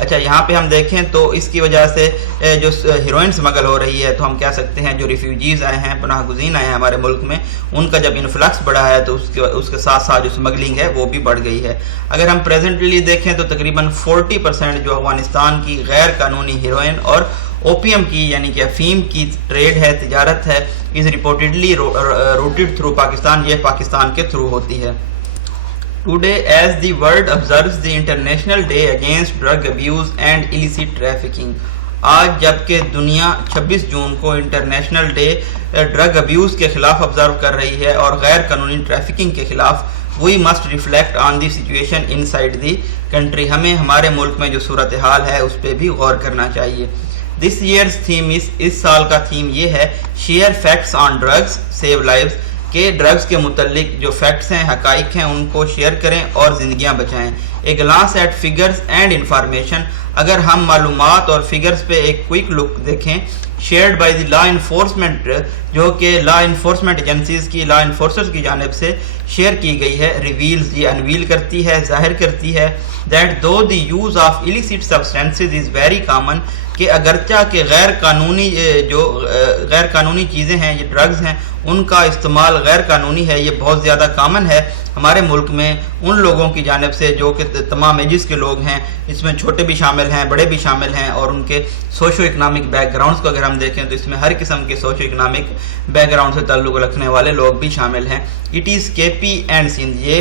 اچھا یہاں پہ ہم دیکھیں تو اس کی وجہ سے جو ہیروئن سمگل ہو رہی ہے تو ہم کہہ سکتے ہیں جو ریفیوجیز آئے ہیں پناہ گزین آئے ہیں ہمارے ملک میں ان کا جب انفلکس بڑھا ہے تو اس کے ساتھ ساتھ جو سمگلنگ ہے وہ بھی بڑھ گئی ہے. اگر ہم پریزنٹلی دیکھیں تو تقریباً 40% جو افغانستان کی غیر قانونی ہیروئن اور اوپیم کی یعنی کہ افیم کی ٹریڈ ہے تجارت ہے از رپورٹڈلی روٹڈ تھرو پاکستان, یہ پاکستان کے تھرو ہوتی ہے. Today, as the world observes the International Day Against Drug Abuse and Illicit Trafficking, آج جبکہ دنیا 26 جون کو انٹرنیشنل ڈے ڈرگ ابیوز کے خلاف آبزرو کر رہی ہے اور غیر قانونی ٹریفکنگ کے خلاف, we must reflect on the situation inside the country. ہمیں ہمارے ملک میں جو صورتحال ہے اس پہ بھی غور کرنا چاہیے. This year's theme اس سال کا تھیم یہ ہے share facts on drugs save lives, کہ ڈرگز کے متعلق جو فیکٹس ہیں حقائق ہیں ان کو شیئر کریں اور زندگیاں بچائیں. A glance at figures and information, اگر ہم معلومات اور فگرز پہ ایک کوئک لک دیکھیں, shared by the law enforcement, جو کہ لا انفورسمنٹ ایجنسیز کی لا انفورسرز کی جانب سے شیئر کی گئی ہے, ریویلز یہ انویل کرتی ہے, ظاہر کرتی ہے that though the use of illicit substances is very common, کہ اگرچہ کہ غیر قانونی چیزیں ہیں یہ ڈرگز ہیں ان کا استعمال غیر قانونی ہے, یہ بہت زیادہ کامن ہے ہمارے ملک میں ان لوگوں کی جانب سے جو کہ تمام ایجز کے لوگ ہیں, اس میں چھوٹے بھی شامل ہیں بڑے بھی شامل ہیں, اور ان کے سوشو اکنامک بیک گراؤنڈس کو اگر ہم دیکھیں تو اس میں ہر قسم کے سوشو اکنامک بیک گراؤنڈ سے تعلق رکھنے والے لوگ بھی شامل ہیں. اٹ از کے پی اینڈ سندھ, یہ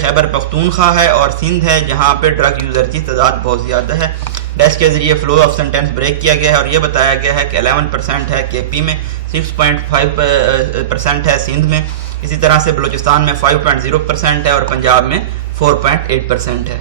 خیبر پختونخوا ہے اور سندھ ہے جہاں پہ ڈرگ یوزر کی تعداد بہت زیادہ ہے. ڈیش کے ذریعے فلو آف سینٹینس بریک کیا گیا ہے اور یہ بتایا گیا ہے کہ 11% ہے کے پی میں, 6.5% ہے سندھ میں, اسی طرح سے بلوچستان میں 5.0% ہے اور پنجاب میں 4.8% ہے.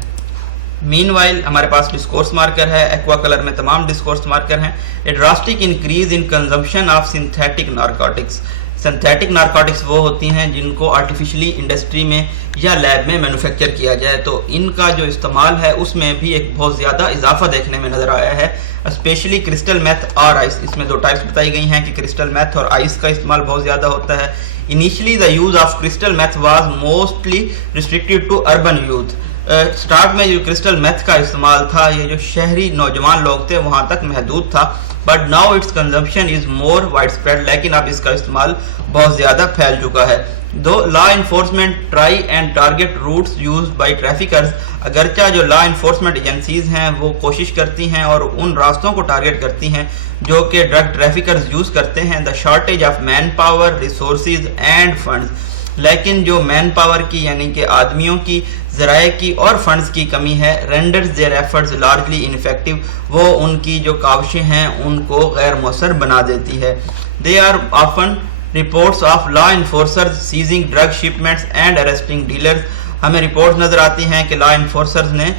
مین وائل ہمارے پاس ڈسکورس مارکر ہے, ایکوا کلر میں تمام ڈسکورس مارکر ہیں. A drastic increase in consumption of synthetic narcotics, synthetic narcotics وہ ہوتی ہیں جن کو آرٹیفیشلی انڈسٹری میں یا لیب میں مینوفیکچر کیا جائے, تو ان کا جو استعمال ہے اس میں بھی ایک بہت زیادہ اضافہ دیکھنے میں نظر آیا ہے, اسپیشلی کرسٹل میتھ اور آئس. اس میں دو ٹائپس بتائی گئی ہیں کہ کرسٹل میتھ اور آئس کا استعمال بہت زیادہ ہوتا ہے. Initially the use of crystal meth was mostly restricted to urban youth, start میں جو کرسٹل میتھ کا استعمال تھا یہ جو شہری نوجوان لوگ تھے وہاں تک محدود تھا, but now its consumption is more widespread, لیکن اب اس کا استعمال بہت زیادہ پھیل چکا ہے. Though law enforcement try and target routes used by traffickers, اگرچہ جو لا انفورسمنٹ ایجنسیز ہیں وہ کوشش کرتی ہیں اور ان راستوں کو ٹارگیٹ کرتی ہیں جو کہ ڈرگ ٹریفکرز یوز کرتے ہیں. The shortage of manpower, resources and funds, لیکن جو مین پاور کی یعنی کہ آدمیوں کی, ذرائع کی اور فنڈز کی کمی ہے, renders their efforts largely ineffective, وہ ان کی جو کاوشیں ہیں ان کو غیر مؤثر بنا دیتی ہے. They are often reports of law enforcers seizing drug shipments and arresting dealers, ہمیں رپورٹس نظر آتی ہیں کہ لا انفورسرز نے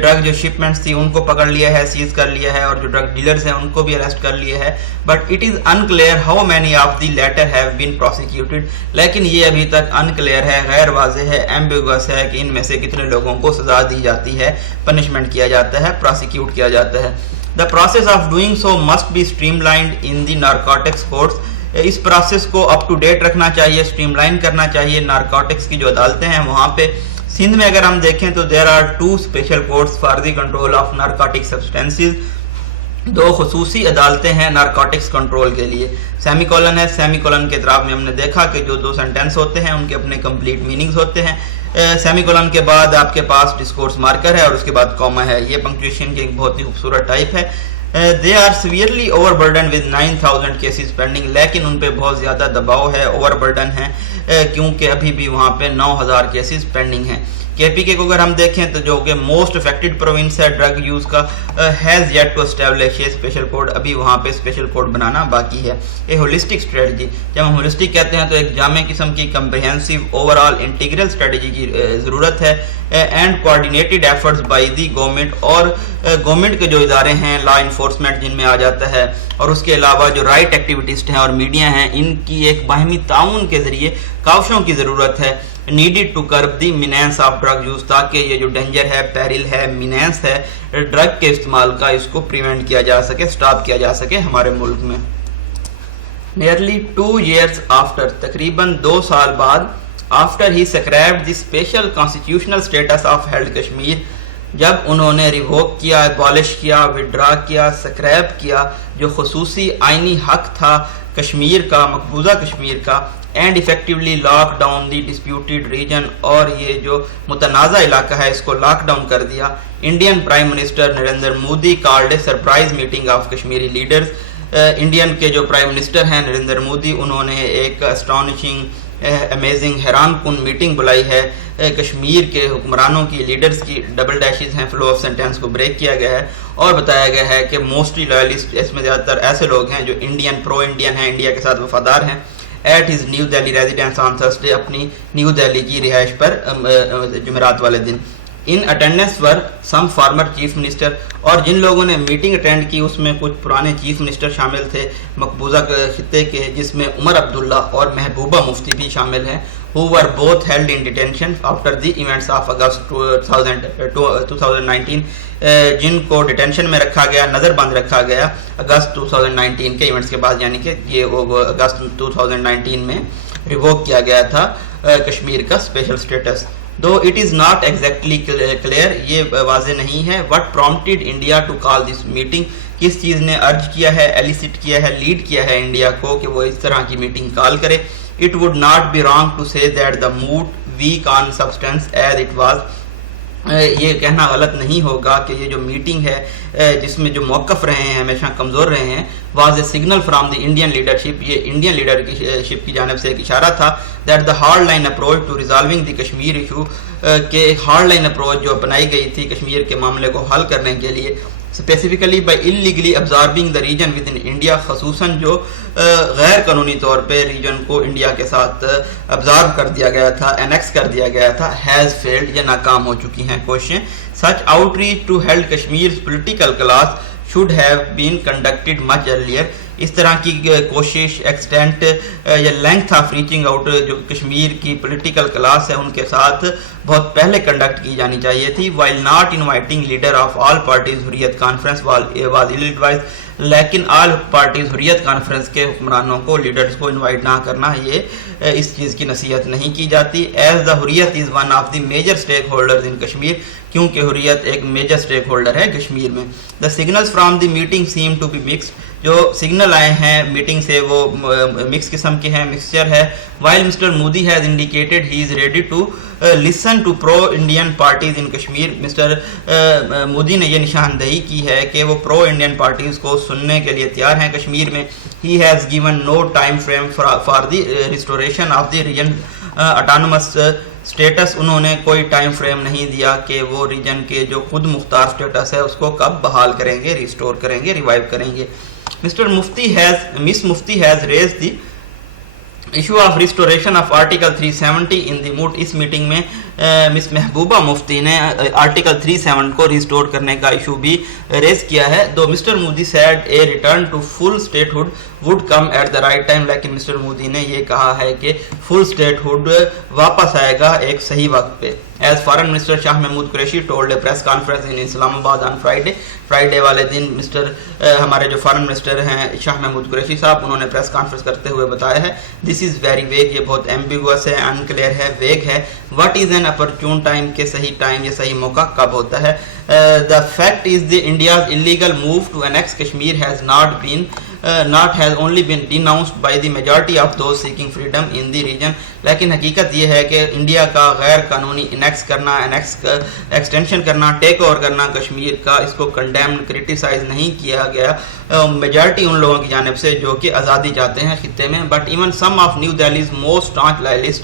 ڈرگ جو شپمنٹس تھی ان کو پکڑ لیا ہے, سیز کر لیا ہے, اور جو ڈرگ ڈیلرز ہیں ان کو بھی اریسٹ کر لیا ہے. But it is unclear how many of the latter have been prosecuted, لیکن یہ ابھی تک انکلیئر ہے, غیر واضح ہے, ایمبیگوس ہے کہ ان میں سے کتنے لوگوں کو سزا دی جاتی ہے, پنشمنٹ کیا جاتا ہے, پروسیکیوٹ کیا جاتا ہے. The process of doing so must be streamlined in the narcotics courts, اس پروسیس کو اپ ٹو ڈیٹ رکھنا چاہیے, اسٹریم لائن کرنا چاہیے. نارکوٹکس کی جو عدالتیں ہیں وہاں پہ سندھ میں اگر ہم دیکھیں تو there are 2 special courts for the control of narcotic substances, 2 خصوصی عدالتیں ہیں نارکوٹکس کنٹرول کے لیے. سیمی کولن ہے, سیمی کولن کے اطراف میں ہم نے دیکھا کہ جو 2 سینٹینس ہوتے ہیں ان کے اپنے کمپلیٹ میننگز ہوتے ہیں. سیمی کولن کے بعد آپ کے پاس ڈسکورس مارکر ہے اور اس کے بعد کوما ہے, یہ پنکچویشن کی ایک بہت ہی خوبصورت ٹائپ ہے. They are severely overburdened with 9,000 cases pending, لیکن ان پہ بہت زیادہ دباؤ ہے, اوور برڈن ہے, کیونکہ ابھی بھی وہاں پہ 9,000 کیسز پینڈنگ ہیں. کے پی کے کو اگر ہم دیکھیں تو جو کہ موسٹ افیکٹڈ پروونس ہے ڈرگ یوز کا, has yet to establish a special court, ابھی وہاں پہ اسپیشل کوڈ بنانا باقی ہے. اے ہولسٹک اسٹریٹجی, جب ہم ہولسٹک کہتے ہیں تو ایک جامع قسم کی comprehensive over all integral strategy کی ضرورت ہے, and کوآرڈینیٹڈ efforts by the government, اور گورنمنٹ کے جو ادارے ہیں لا انفورسمنٹ جن میں آ جاتا ہے, اور اس کے علاوہ جو رائٹ ایکٹیویٹسٹ ہیں اور میڈیا ہیں, ان کی ایک باہمی تعاون کے ذریعے کاوشوں کی ضرورت ہے. Needed to curb the menace of drug use, تاکہ یہ جو ڈینجر ہے, پیرل ہے, مینینس ہے ڈرگ کے استعمال کا, اس کو پریونٹ کیا جا سکے, سٹاپ کیا جا سکے ہمارے ملک میں. نیئرلی 2 years آفٹر, تقریباً 2 سال بعد, after he scrapped the special constitutional status of held Kashmir, جب انہوں نے ریووک کیا، ایبالش کیا، وڈرا کیا، سکریپ کیا جو خصوصی آئینی حق تھا کشمیر کا، مقبوضہ کشمیر کا، and effectively lock down the disputed region, اور یہ جو متنازع علاقہ ہے اس کو لاک ڈاؤن کر دیا. Indian prime minister Narendra Modi called a surprise meeting of Kashmiri leaders. Indian کے جو پرائم منسٹر ہیں نریندر مودی، انہوں نے ایک اسٹانشنگ، امیزنگ، حیران کن میٹنگ بلائی ہے کشمیر کے حکمرانوں کی، لیڈرز کی. ڈبل ڈیشز ہیں، فلو آف سینٹینس کو بریک کیا گیا ہے اور بتایا گیا ہے کہ موسٹلی لائلسٹ، اس میں زیادہ تر ایسے لوگ ہیں جو انڈین، پرو انڈین ہیں، انڈیا کے ساتھ وفادار ہیں. At his New Delhi residence on Thursday, اپنی نیو دہلی کی رہائش پر جمعرات والے دن. In attendance were some former chief minister, اور جن لوگوں نے میٹنگ اٹینڈ کی اس میں کچھ پرانے چیف منسٹر شامل تھے مقبوضہ خطے کے، جس میں عمر عبداللہ اور محبوبہ مفتی بھی شامل ہیں. who were both held in detention after the events of August 2019 جن کو ڈیٹینشن میں رکھا گیا، نظر بند رکھا گیا اگست 2019 کے ایونٹس کے بعد، یعنی کہ یہ اگست 2019 میں ریووک کیا گیا تھا کشمیر کا special status. Though it is not exactly clear، یہ واضح نہیں ہے what prompted India to call this meeting، کس چیز نے ارج کیا ہے، ایلیسٹ کیا ہے، لیڈ کیا ہے انڈیا کو کہ وہ اس طرح کی میٹنگ کال کرے. It would not be wrong to say that the mood weak on substance as it was، یہ کہنا غلط نہیں ہوگا کہ یہ جو میٹنگ ہے جس میں جو موقف رہے ہیں ہمیشہ کمزور رہے ہیں، was a signal from the Indian leadership, یہ انڈین لیڈرشپ کی جانب سے ایک اشارہ تھا that the hard line approach to resolving the Kashmir issue, کہ ایک ہارڈ لائن اپروچ جو اپنائی گئی تھی کشمیر کے معاملے کو حل کرنے کے لیے، specifically by illegally absorbing the region within India، خصوصاً جو غیر قانونی طور پہ ریجن کو انڈیا کے ساتھ ابزارب کر دیا گیا تھا، انیکس کر دیا گیا تھا، ہیز فیلڈ، یا ناکام ہو چکی ہیں کوششیں. Such outreach to held Kashmir political class should have been conducted much earlier، اس طرح کی کوشش، ایکسٹینٹ یا لینتھ آف ریچنگ آؤٹ جو کشمیر کی پولیٹیکل کلاس ہے ان کے ساتھ بہت پہلے کنڈکٹ کی جانی چاہیے تھی. while not inviting leader of all parties Hurriyat conference was ill advised، لیکن آل پارٹیز حریت کانفرنس کے حکمرانوں کو، لیڈرز کو انوائٹ نہ کرنا، یہ اس چیز کی نصیحت نہیں کی جاتی. As the Hurriyat is one of the major stakeholders in Kashmir, کیونکہ حریت ایک میجر اسٹیک ہولڈر ہے کشمیر میں. The signals from the meeting seem to be mixed, جو سگنل آئے ہیں میٹنگ سے وہ مکس قسم کے ہیں، مکسچر ہے. while Mr. Modi has indicated he is ready to listen to pro-Indian parties in Kashmir، mister Modi نے یہ نشاندہی کی ہے کہ وہ پرو انڈین پارٹیز کو سننے کے لیے تیار ہیں کشمیر میں. he has given no time frame for the restoration of the region autonomous status, انہوں نے کوئی ٹائم فریم نہیں دیا کہ وہ ریجن کے جو خود مختار اسٹیٹس ہے اس کو کب بحال کریں گے، ریسٹور کریں گے، ریوائیو کریں گے. Ms Mufti has raised the issue of restoration of article 370 in the mood. اس میٹنگ میں مس محبوبہ مفتی نے آرٹیکل 37 کو ریسٹور کرنے کا ایشو بھی ریز کیا ہے. Though Mr Modi said a return to full statehood would come at the right time, لیکن مسٹر مودی نے یہ کہا ہے کہ فل اسٹیٹ ہوڈ واپس آئے گا ایک صحیح وقت پہ. As foreign minister Shah Mahmood Qureshi told a press conference in اسلام آباد آن فرائیڈے والے دن ہمارے جو فارن منسٹر ہیں شاہ محمود قریشی صاحب، انہوں نے پریس کانفرنس کرتے ہوئے بتایا ہے دس از ویری ویگ، یہ بہت ایمبیگوس ہے، انکلیئر ہے، ویگ ہے. واٹ از این اپرچون ٹائم، کے صحیح ٹائم یا صحیح موقع کب ہوتا ہے. The fact is the India's illegal move to annex Kashmir has only been denounced by the majority of those seeking freedom in the region، لیکن حقیقت یہ ہے کہ انڈیا کا غیر قانونی انیکس کرنا، ایکسٹینشن کرنا، ٹیک اوور کرنا کشمیر کا، اس کو کنڈیم، کرٹیسائز نہیں کیا گیا میجارٹی ان لوگوں کی جانب سے جو کہ آزادی چاہتے ہیں خطے میں. But even some of New Delhi's most staunch loyalist,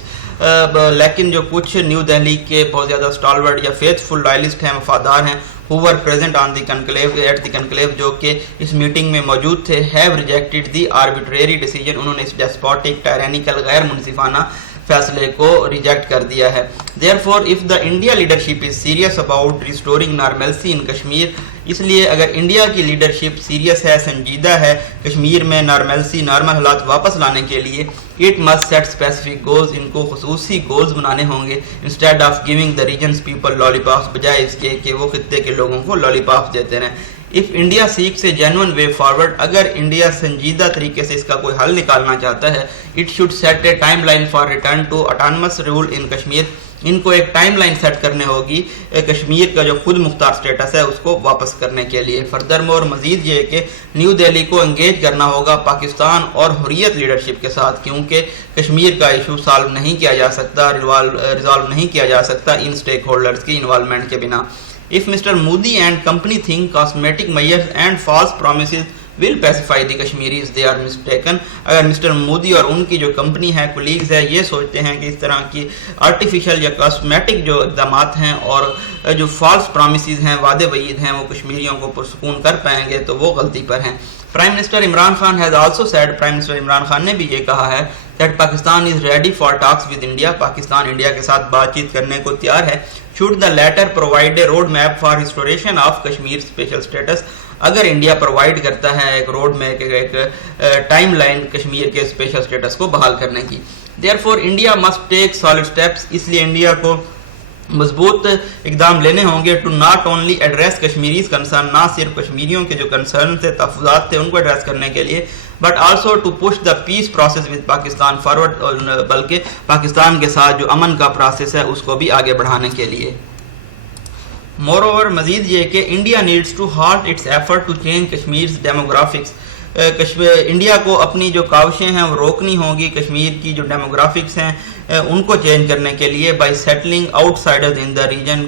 لیکن جو کچھ نیو دہلی کے بہت زیادہ اسٹالورڈ یا فیتھفل لائلسٹ ہیں، وفادار ہیں، who were present on the conclave at the conclave، جو کہ اس میٹنگ میں موجود تھے، have rejected the arbitrary decision، انہوں نے اس despotic tyrannical غیر منصفانہ فیصلے کو ریجیکٹ کر دیا ہے. therefore if the India leadership is serious about restoring normalcy in Kashmir، اس لیے اگر انڈیا کی لیڈرشپ سیریس ہے، سنجیدہ ہے کشمیر میں نارملسی، نارمل حالات واپس لانے کے لیے، it must set specific goals, ان کو خصوصی گولز بنانے ہوں گے. Instead of giving the region's people lollipops, بجائے اس کے کہ وہ خطے کے لوگوں کو لالی پاپس دیتے رہیں. If India seeks a genuine way forward, اگر انڈیا سنجیدہ طریقے سے اس کا کوئی حل نکالنا چاہتا ہے, it should set a timeline for return to autonomous rule in Kashmir. ان کو ایک ٹائم لائن سیٹ کرنے ہوگی کشمیر کا جو خود مختار سٹیٹس ہے اس کو واپس کرنے کے لیے. فردر مور مزید یہ کہ نیو دہلی کو انگیج کرنا ہوگا پاکستان اور حریت لیڈرشپ کے ساتھ, کیونکہ کشمیر کا ایشو سالو نہیں کیا جا سکتا, ریزالو نہیں کیا جا سکتا ان سٹیک ہولڈرز کی انوالومنٹ کے بنا. If Mr. Modi and company think cosmetic measures and false promises will pacify the Kashmiris, they are mistaken. اگر مسٹر مودی اور ان کی جو کمپنی ہے, کولیگز ہے, یہ سوچتے ہیں کہ اس طرح کی آرٹیفیشل یا کاسمیٹک جو اقدامات ہیں اور جو فالس پرامیسز ہیں, وعدے وعید ہیں, وہ کشمیریوں کو پرسکون کر پائیں گے, تو وہ غلطی پر ہیں. Prime minister Imran Khan has also said, prime minister Imran Khan نے بھی یہ کہا ہے that Pakistan is ready for talks with India. Pakistan India کے ساتھ بات چیت کرنے کو تیار ہے. Should the latter provide a road map for restoration of Kashmir special status, اگر انڈیا پرووائڈ کرتا ہے ایک روڈ میپ, ایک ٹائم لائن کشمیر کے اسپیشل سٹیٹس کو بحال کرنے کی. Therefore India must take solid steps, اس لیے انڈیا کو مضبوط اقدام لینے ہوں گے. To not only address Kashmiris concern, نہ صرف کشمیریوں کے جو کنسرن تھے, تحفظات تھے, ان کو ایڈریس کرنے کے لیے, but also to push the peace process with Pakistan forward, بلکہ پاکستان کے ساتھ جو امن کا پروسیس ہے اس کو بھی آگے بڑھانے کے لیے. مور اوور مزید یہ کہ India needs to halt its effort to change Kashmir's demographics. India کو اپنی جو کاوشیں ہیں وہ روکنی ہوں گی کشمیر کی جو ڈیموگرافکس ہیں ان کو چینج کرنے کے لیے, by settling outsiders in the region,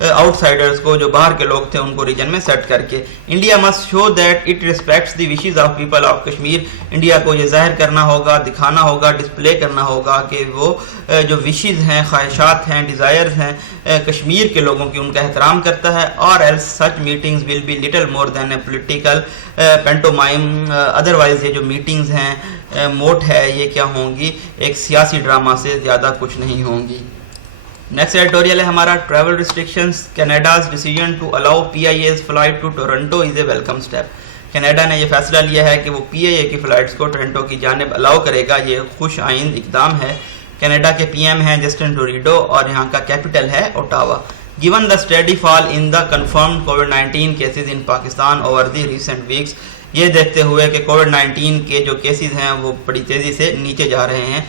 outsiders کو جو باہر کے لوگ تھے ان کو ریجن میں سیٹ کر کے. India must show that it respects the wishes of people of Kashmir. India کو یہ ظاہر کرنا ہوگا, دکھانا ہوگا, ڈسپلے کرنا ہوگا کہ وہ جو وشز ہیں, خواہشات ہیں, ڈیزائرز ہیں کشمیر کے لوگوں کی, ان کا احترام کرتا ہے. اور else such meetings will be little more than a political pantomime. Otherwise یہ جو میٹنگز ہیں, موٹ ہے, یہ کیا ہوں گی, ایک سیاسی ڈرامہ سے زیادہ کچھ نہیں ہوں گی. نیکسٹ ایڈیٹوریل ہے ہمارا, travel restrictions, Canada's decision to allow PIA's flight to Toronto is a welcome step. Canada نے یہ فیصلہ لیا ہے کہ وہ PIA کی فلائٹس کو ٹورنٹو کی جانب الاؤ کرے گا. یہ خوش آئند اقدام ہے. کینیڈا کے PM ہیں جسٹن ٹروڈو اور یہاں کا کیپٹل ہے Ottawa. Given the steady fall in the confirmed COVID-19 cases in Pakistan over the recent weeks, یہ دیکھتے ہوئے کہ کووڈ-19 کے جو کیسز ہیں وہ بڑی تیزی سے نیچے جا رہے ہیں.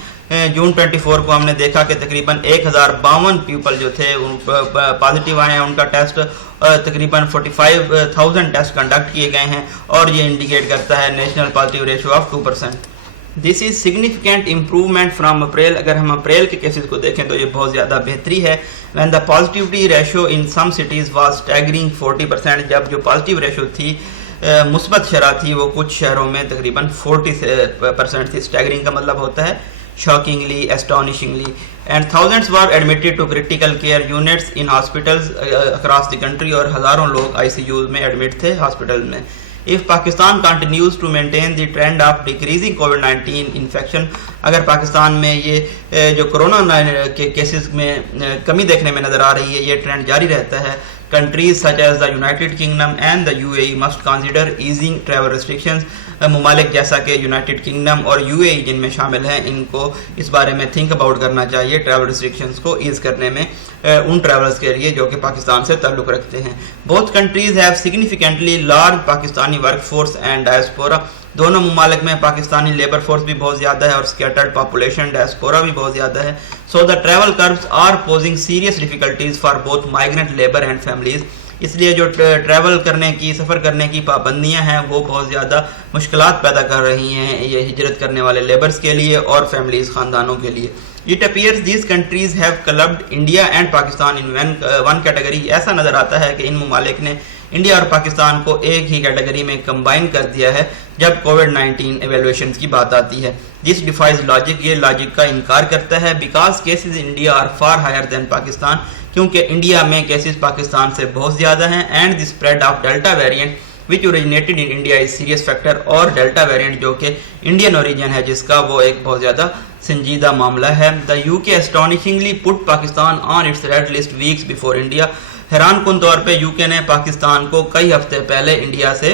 جون 24 کو ہم نے دیکھا کہ تقریباً 1052 پیپل جو تھے پازیٹیو آئے ہیں, ان کا ٹیسٹ تقریباً 45,000 ٹیسٹ کنڈکٹ کیے گئے ہیں, اور یہ انڈیکیٹ کرتا ہے national positive ratio of 2%. This is significant improvement from April. اگر ہم اپریل کے کیسز کو دیکھیں تو یہ بہت زیادہ بہتری ہے. When the positivity ratio in some cities was staggering 40%, جب جو پازیٹیو ریشو تھی, مثبت شرح تھی, وہ کچھ شہروں میں تقریباً 40% تھی. اسٹیگرنگ کا مطلب ہوتا ہے shockingly, astonishingly, and thousands were admitted to critical care units in hospitals across the country, اور ہزاروں لوگ ICUs میں ایڈمٹ تھے ہاسپٹل میں. If Pakistan continues to maintain the trend of decreasing COVID-19 infection, اگر پاکستان میں یہ جو کرونا کے کیسز میں کمی دیکھنے میں نظر آ رہی ہے, یہ ٹرینڈ جاری رہتا ہے, countries such as the United Kingdom and the UAE must consider easing travel restrictions. ممالک جیسا کہ یونائٹڈ کنگڈم اور UAE جن میں شامل ہیں, ان کو اس بارے میں تھنک اباؤٹ کرنا چاہیے ٹریول ریسٹرکشنز کو ایز کرنے میں ان ٹریولرز کے لیے جو کہ پاکستان سے تعلق رکھتے ہیں. Both countries have significantly large Pakistani work force and diaspora. دونوں ممالک میں پاکستانی لیبر فورس بھی بہت زیادہ ہے اور اسکیٹرڈ پاپولیشن ڈائسپورا بھی بہت زیادہ ہے. So the travel curbs are posing serious difficulties for both migrant labour and families. اس لیے جو ٹریول کرنے کی, سفر کرنے کی پابندیاں ہیں وہ بہت زیادہ مشکلات پیدا کر رہی ہیں یہ ہجرت کرنے والے لیبرز کے لیے اور فیملیز, خاندانوں کے لیے. It appears these countries have clubbed India and Pakistan in one category. ایسا نظر آتا ہے کہ ان ممالک نے انڈیا اور پاکستان کو ایک ہی کیٹیگری میں کمبائن کر دیا ہے جب کووڈ-19 ایویلویشنز کی بات آتی ہے. This defies logic. یہ لاجک کا انکار کرتا ہے. Because cases in India are far higher than Pakistan. کیونکہ انڈیا میں کیسز پاکستان سے بہت زیادہ ہیں. And the spread of Delta variant which originated in India is serious factor. اور ڈیلٹا ویریئنٹ جو کہ انڈین اوریجن ہے جس کا, وہ ایک بہت زیادہ سنجیدہ معاملہ ہے. The UK astonishingly put Pakistan on its red list weeks before India. حیران کن طور پہ UK نے پاکستان کو کئی ہفتے پہلے انڈیا سے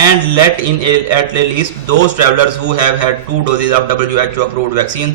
and let in at least those travelers who have had 2 doses of WHO approved vaccine,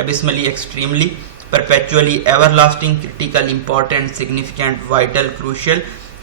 abysmally extremely, perpetually everlasting, critical important significant vital crucial,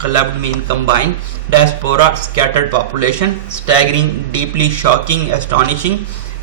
clubbed mean combine, diaspora scattered population, staggering deeply shocking astonishing,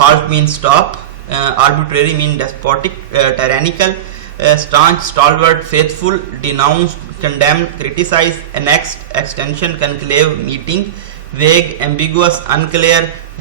halt means stop, arbitrary mean despotic, tyrannical, staunch, stalwart, faithful, denounced, condemned, criticized, annexed, extension, conclave, meeting, vague, ambiguous, unclear,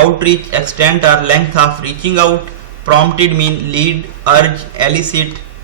outreach, extent or length of reaching out, prompted mean lead, urge, elicit,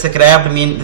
scrapped mean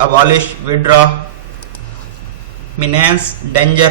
abolish, withdraw, menace, danger,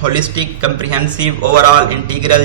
holistic, comprehensive, overall, integral,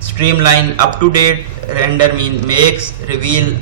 streamline, up to date, render mean makes, reveal,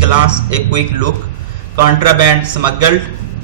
glance, a quick look, contraband, smuggled,